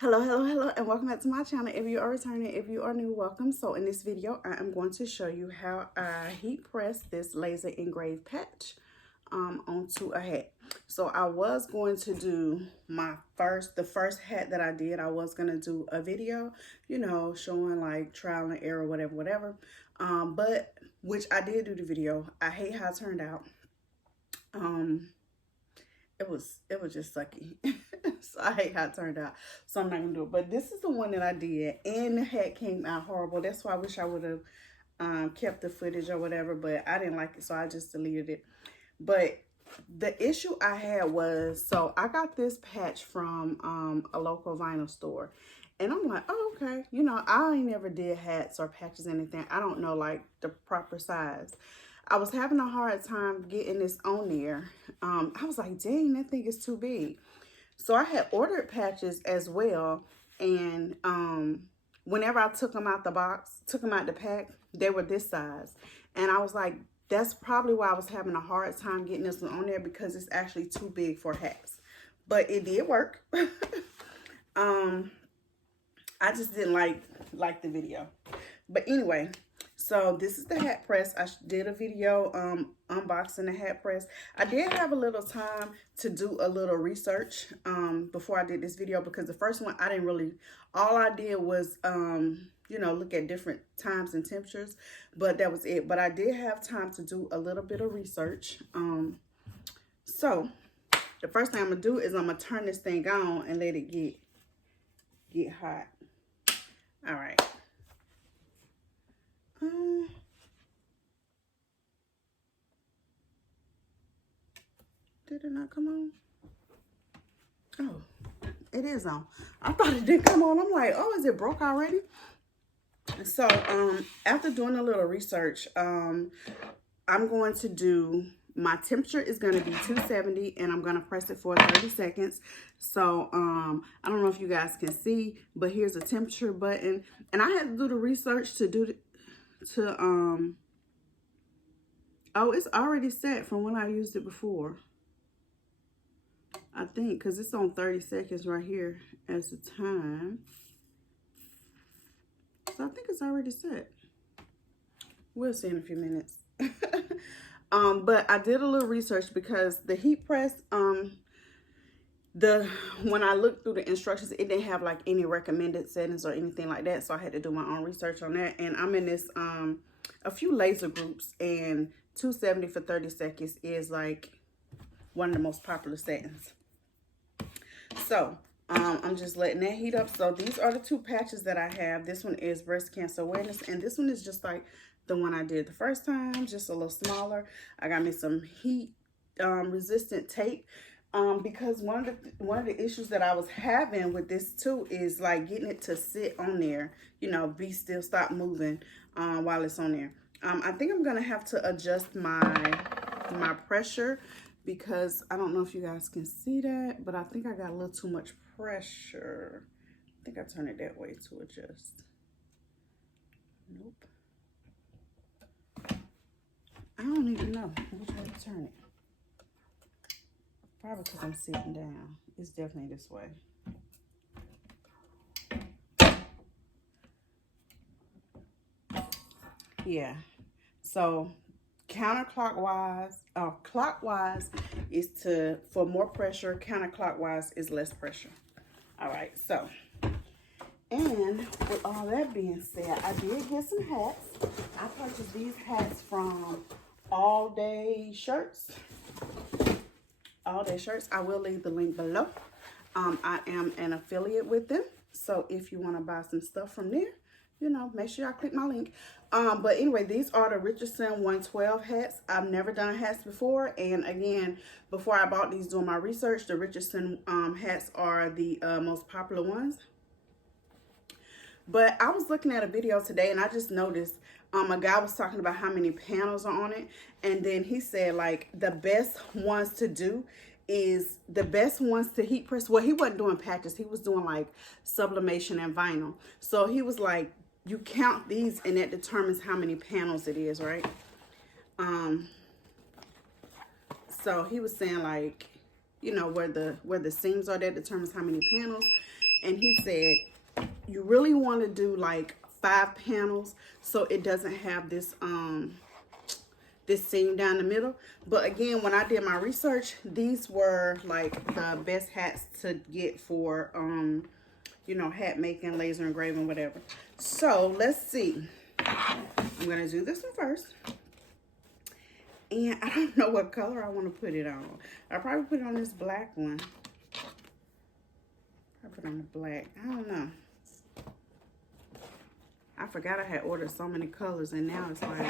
Hello, and welcome back to my channel. If you are returning, if you are new, welcome. So in this video, I am going to show you how I heat press this laser engraved patch onto a hat. So I was going to do the first hat that I did. I was going to do a video, you know, showing like trial and error, whatever. But which I did do the video. I hate how it turned out. It was just sucky. So I hate how it turned out. So I'm not gonna do it. But this is the one that I did, and the hat came out horrible. That's why I wish I would have kept the footage or whatever, but I didn't like it, so I just deleted it. But the issue I had was, so I got this patch from a local vinyl store. And I'm like, oh, okay. You know, I ain't never did hats or patches, anything. I don't know, like, the proper size. I was having a hard time getting this on there. I was like, dang, that thing is too big. So I had ordered patches as well. And whenever I took them out the box, took them out the pack, they were this size. And I was like, that's probably why I was having a hard time getting this one on there, because it's actually too big for hats. But it did work. I just didn't like the video. But anyway, so this is the hat press. I did a video unboxing the hat press. I did have a little time to do a little research before I did this video, because the first one I didn't really, all I did was you know, look at different times and temperatures, but that was it. But I did have time to do a little bit of research. So the first thing I'm gonna do is I'm gonna turn this thing on and let it get hot. All right. Did it not come on? Oh, it is on. I thought it didn't come on. I'm like, oh, is it broke already? So, after doing a little research, I'm going to do, my temperature is going to be 270, and I'm going to press it for 30 seconds. So, I don't know if you guys can see, but here's a temperature button. And I had to do the research to do oh, it's already set from when I used it before. I think, because it's on 30 seconds right here as the time. So I think it's already set. We'll see in a few minutes. But I did a little research, because the heat press, when I looked through the instructions, it didn't have like any recommended settings or anything like that. So I had to do my own research on that. And I'm in this, a few laser groups, and 270 for 30 seconds is like one of the most popular settings. So, I'm just letting that heat up. So these are the two patches that I have. This one is breast cancer awareness, and this one is just like the one I did the first time, just a little smaller. I got me some heat resistant tape, because one of the issues that I was having with this too is like getting it to sit on there, you know, be still, stop moving while it's on there. I think I'm gonna have to adjust my pressure, because I don't know if you guys can see that, but I think I got a little too much pressure. I think I turned it that way to adjust. Nope. I don't even know which way to turn it. Probably because I'm sitting down. It's definitely this way. Yeah. So counterclockwise, clockwise is for more pressure, counterclockwise is less pressure. All right, so, and with all that being said, I did get some hats. I purchased these hats from All Day Shirts. All Day Shirts. I will leave the link below. I am an affiliate with them, so if you want to buy some stuff from there, you know, make sure y'all click my link. But anyway, these are the Richardson 112 hats. I've never done hats before. And again, before I bought these, doing my research, the Richardson hats are the most popular ones. But I was looking at a video today, and I just noticed a guy was talking about how many panels are on it. And then he said, like, the best ones to do is the best ones to heat press. Well, he wasn't doing patches. He was doing like sublimation and vinyl. So he was like, you count these and that determines how many panels it is, right? So he was saying, like, you know, where the seams are, that determines how many panels. and he said you really want to do like 5 panels so it doesn't have this this seam down the middle. But again, when I did my research, these were like the best hats to get for you know, hat making, laser engraving, whatever. So let's see. I'm gonna do this one first. And I don't know what color I want to put it on. I'll probably put it on this black one. I put on the black. I don't know. I forgot I had ordered so many colors, and now it's like,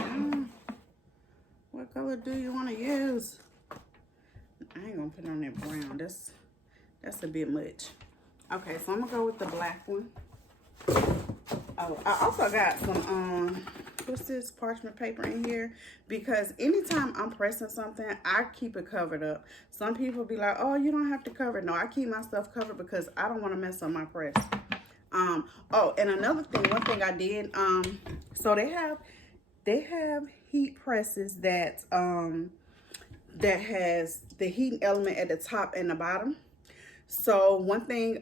what color do you want to use? I ain't gonna put it on that brown. That's a bit much. Okay, so I'm gonna go with the black one. Oh, I also got some what's this, parchment paper in here, because anytime I'm pressing something, I keep it covered up. Some people be like, oh, you don't have to cover it. No, I keep my stuff covered because I don't want to mess up my press. Oh, and another thing, one thing I did, so they have heat presses that that has the heating element at the top and the bottom. So one thing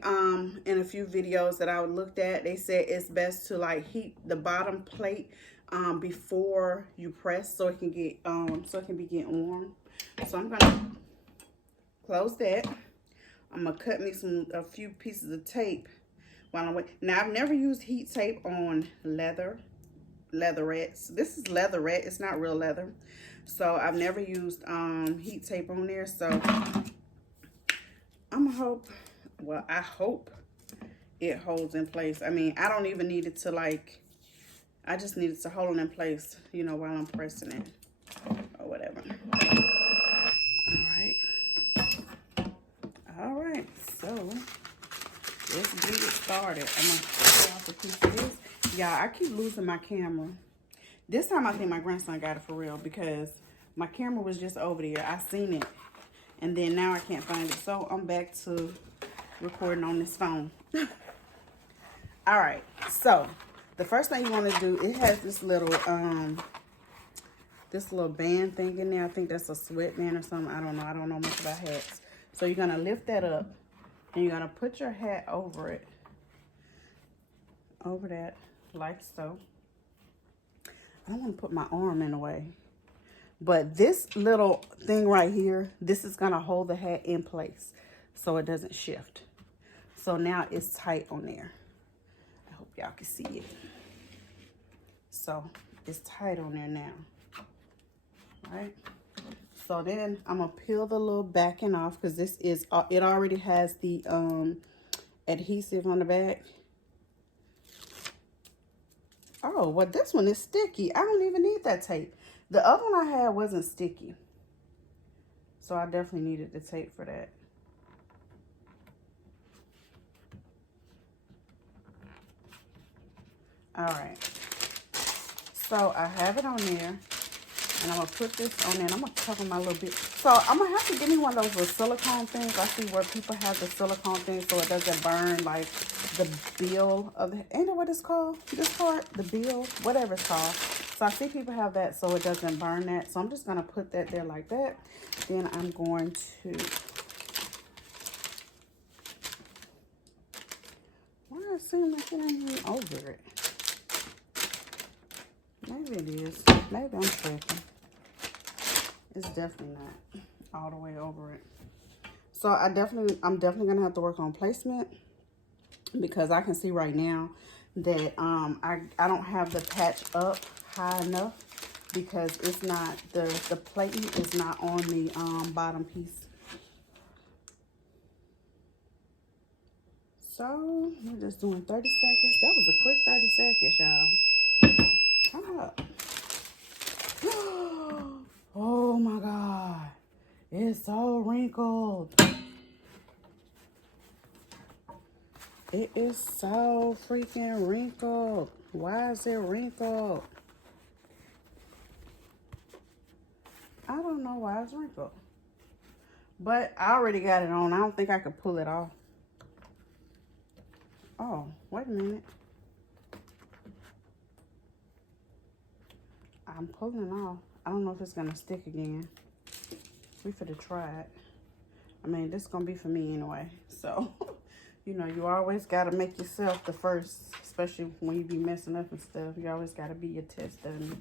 in a few videos that I looked at, they said it's best to like heat the bottom plate before you press, so it can get be getting warm. So I'm gonna close that. I'm gonna cut me a few pieces of tape while I'm waiting. Now I've never used heat tape on leatherettes. This is leatherette, it's not real leather. So I've never used heat tape on there. So I hope it holds in place. I mean, I don't even need it to like, I just need it to hold it in place, you know, while I'm pressing it or whatever. All right, so let's get it started. I'm gonna pull off a piece of this. Y'all, I keep losing my camera. This time I think my grandson got it for real, because my camera was just over there. I seen it, and then now I can't find it. So I'm back to recording on this phone. All right, so the first thing you want to do, it has this little band thing in there. I think that's a sweatband or something. I don't know much about hats. So you're gonna lift that up, and you're gonna put your hat over it, over that, like so. I don't want to put my arm in the way, but this little thing right here, this is gonna hold the hat in place so it doesn't shift. So now it's tight on there. I hope y'all can see it. So it's tight on there now. All right. So then I'm gonna peel the little backing off, because this is it already has the adhesive on the back. Oh, well, this one is sticky. I don't even need that tape. The other one I had wasn't sticky, so I definitely needed the tape for that. All right, so I have it on there, and I'm gonna put this on there, and I'm gonna cover my little bit. So I'm gonna have to get me one of those little silicone things. I see where people have the silicone thing so it doesn't burn, like the bill of the, ain't that what it's called? This part, the bill, whatever it's called. So I see people have that so it doesn't burn that. So I'm just gonna put that there like that. Then I'm going to, why does it seem like it ain't even over it? Maybe it is. Maybe I'm tripping. It's definitely not all the way over it. So I'm definitely gonna have to work on placement, because I can see right now that I don't have the patch up high enough, because it's not, the plating is not on the bottom piece. So we're just doing 30 seconds. That was a quick 30 seconds, y'all. Come up. Oh my God. It's so wrinkled. It is so freaking wrinkled. Why is it wrinkled? I don't know why it's wrinkled. But I already got it on. I don't think I could pull it off. Oh, wait a minute. I'm pulling it off. I don't know if it's gonna stick again. We finna try it. I mean, this is gonna be for me anyway. So You know, you always got to make yourself the first, especially when you be messing up and stuff. You always got to be your test dummy.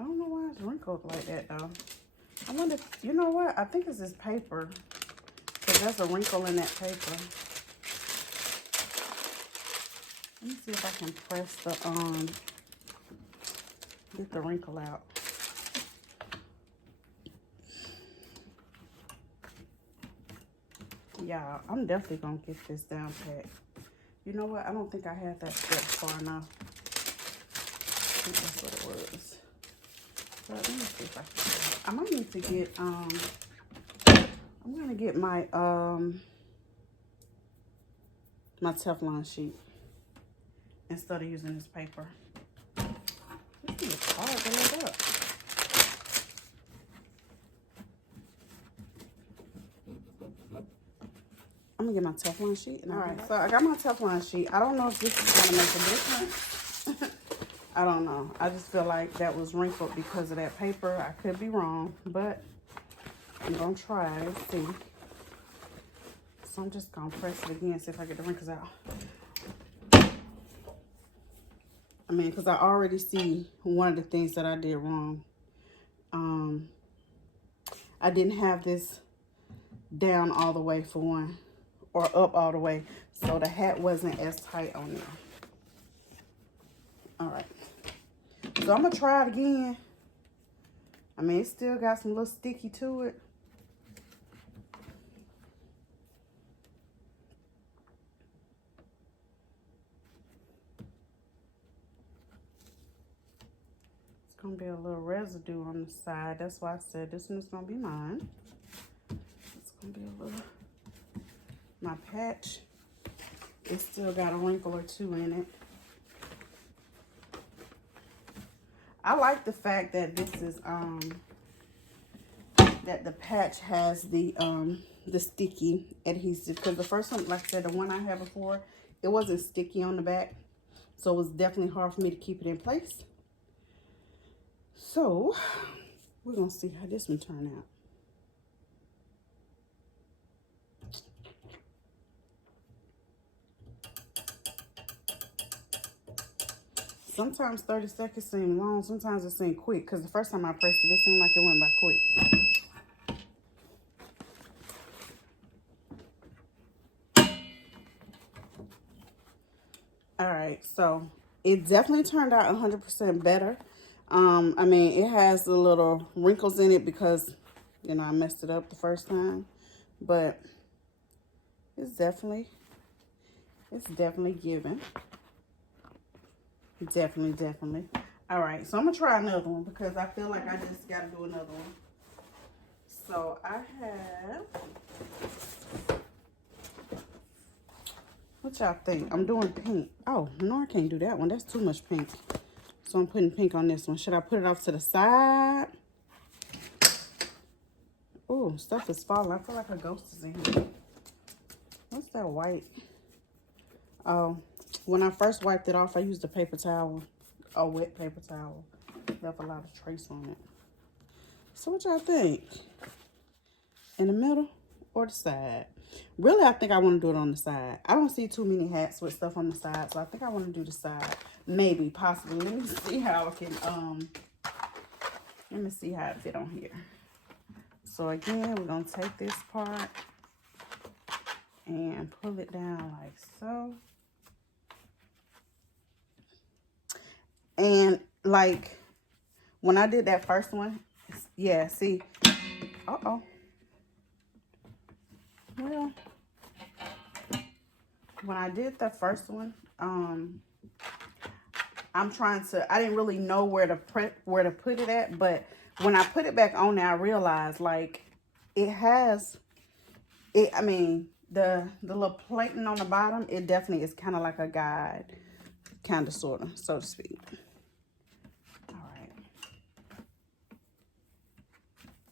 I don't know why it's wrinkled like that, though. I wonder, you know what? I think it's this paper. Because there's a wrinkle in that paper. Let me see if I can press the, get the wrinkle out. Yeah, I'm definitely going to get this down pat. You know what? I don't think I had that step far enough. I think that's what it was. But let me see if I can. I might need to get, I'm going to get my, my Teflon sheet instead of using this paper. This is hard to load up. I'm gonna get my Teflon sheet. All right, so I got my Teflon sheet. I don't know if this is gonna make a difference. I don't know. I just feel like that was wrinkled because of that paper. I could be wrong, but I'm gonna try and see. So I'm just gonna press it again, see if I get the wrinkles out. I mean, because I already see one of the things that I did wrong. I didn't have this down all the way for one, or up all the way, so the hat wasn't as tight on there. All right, so I'm gonna try it again. I mean, it still got some little sticky to it. It's gonna be a little residue on the side. That's why I said this one is gonna be mine. It's gonna be a little, my patch, it still got a wrinkle or two in it. I like the fact that this is, that the patch has the sticky adhesive, because the first one, like I said, the one I had before, it wasn't sticky on the back, so it was definitely hard for me to keep it in place. So we're gonna see how this one turned out. Sometimes 30 seconds seem long, sometimes it seems quick, because the first time I pressed it, it seemed like it went by quick. All right, so it definitely turned out 100% better. I mean, it has the little wrinkles in it because, you know, I messed it up the first time, but it's definitely given. Definitely. All right, so I'm gonna try another one because I feel like I just gotta do another one. So I have, what y'all think? I'm doing pink. Oh, no, I can't do that one. That's too much pink. So I'm putting pink on this one. Should I put it off to the side? Oh, stuff is falling. I feel like a ghost is in here. What's that white? Oh, when I first wiped it off, I used a paper towel, a wet paper towel. Left a lot of trace on it. So what y'all think? In the middle or the side? Really, I think I want to do it on the side. I don't see too many hats with stuff on the side, so I think I want to do the side. Maybe, possibly. Let me see how I can, let me see how it fit on here. So again, we're going to take this part and pull it down like so. And like when I did that first one, yeah, see, well, when I did the first one, I'm trying to, I didn't really know where to put it at, but when I put it back on there, I realized like it has, I mean, the little plating on the bottom, it definitely is kind of like a guide, kind of, sort of, so to speak. All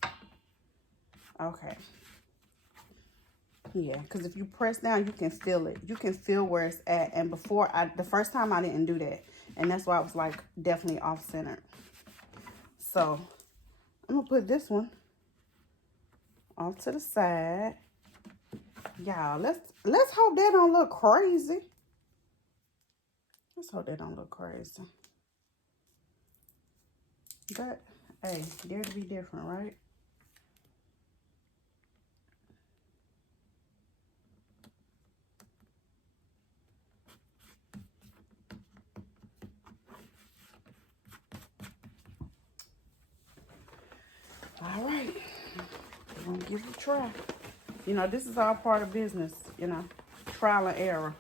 right. Okay. Yeah, because if you press down, you can feel it. You can feel where it's at. And before, the first time I didn't do that. And that's why I was like definitely off-centered. So I'm going to put this one off to the side. Y'all, let's hope that don't look crazy. Let's hope that don't look crazy. But hey, dare to be different, right? All right, we're gonna give it a try. You know, this is all part of business, you know, trial and error.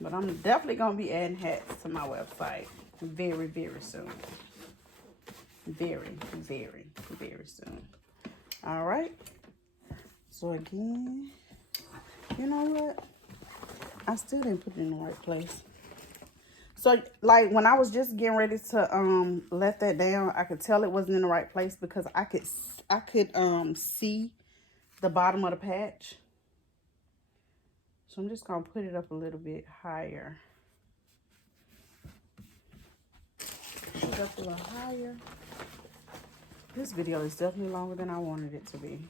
But I'm definitely gonna be adding hats to my website very, very soon. Very, very, very soon. All right. So again, you know what? I still didn't put it in the right place. So like when I was just getting ready to let that down, I could tell it wasn't in the right place because I could see the bottom of the patch. So I'm just gonna put it up a little bit higher. Put it up a little higher. This video is definitely longer than I wanted it to be.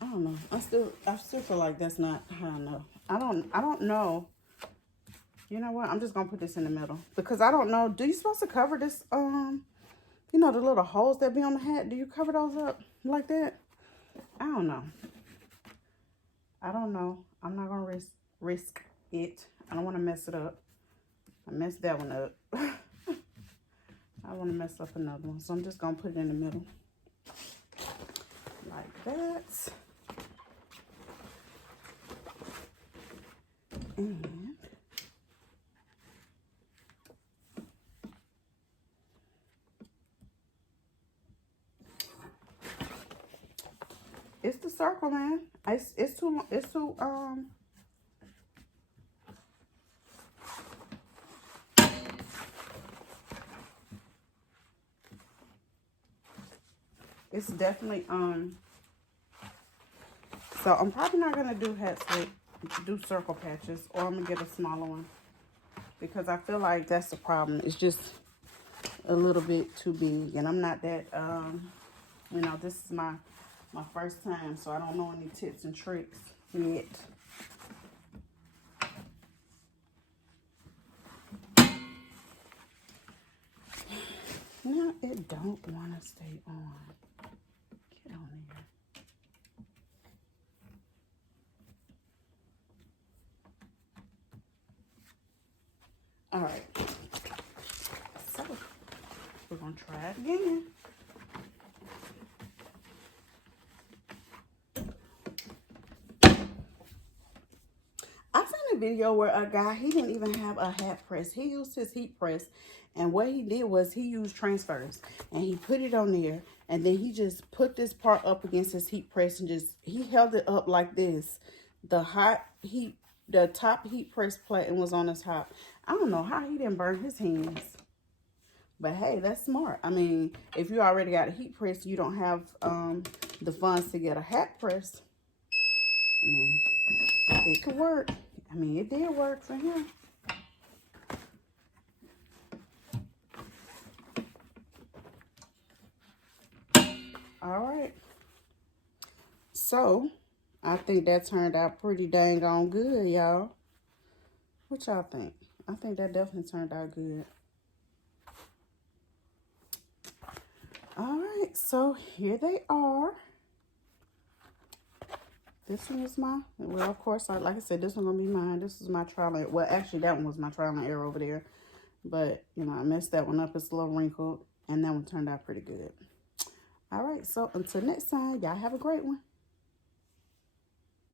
I don't know. I still feel like that's not high enough. I don't know. You know what? I'm just gonna put this in the middle because I don't know. Do you supposed to cover this? You know the little holes that be on the hat. Do you cover those up like that? I don't know. I don't know. I'm not gonna risk it. I don't want to mess it up. I messed that one up. I want to mess up another one, so I'm just gonna put it in the middle like that. And it's the circle, man. It's too it's definitely so I'm probably not gonna do hats with circle patches, or I'm gonna get a smaller one because I feel like that's the problem. It's just a little bit too big, and I'm not that you know, this is my first time, so I don't know any tips and tricks yet. No, it don't want to stay on. Get on there. All right. So, we're going to try it again. I seen a video where a guy, he didn't even have a hat press. He used his heat press. And what he did was he used transfers. And he put it on there. And then he just put this part up against his heat press. And he held it up like this. The top heat press plate was on the top. I don't know how he didn't burn his hands. But hey, that's smart. I mean, if you already got a heat press, you don't have the funds to get a hat press. I mean, it could work. I mean, it did work for him. All right. So, I think that turned out pretty dang on good, y'all. What y'all think? I think that definitely turned out good. All right, so here they are. This one is well, of course, like I said, this one gonna be mine. This is my trial and, well, actually, that one was my trial and error over there. But, you know, I messed that one up. It's a little wrinkled, and that one turned out pretty good. All right, so until next time, y'all have a great one.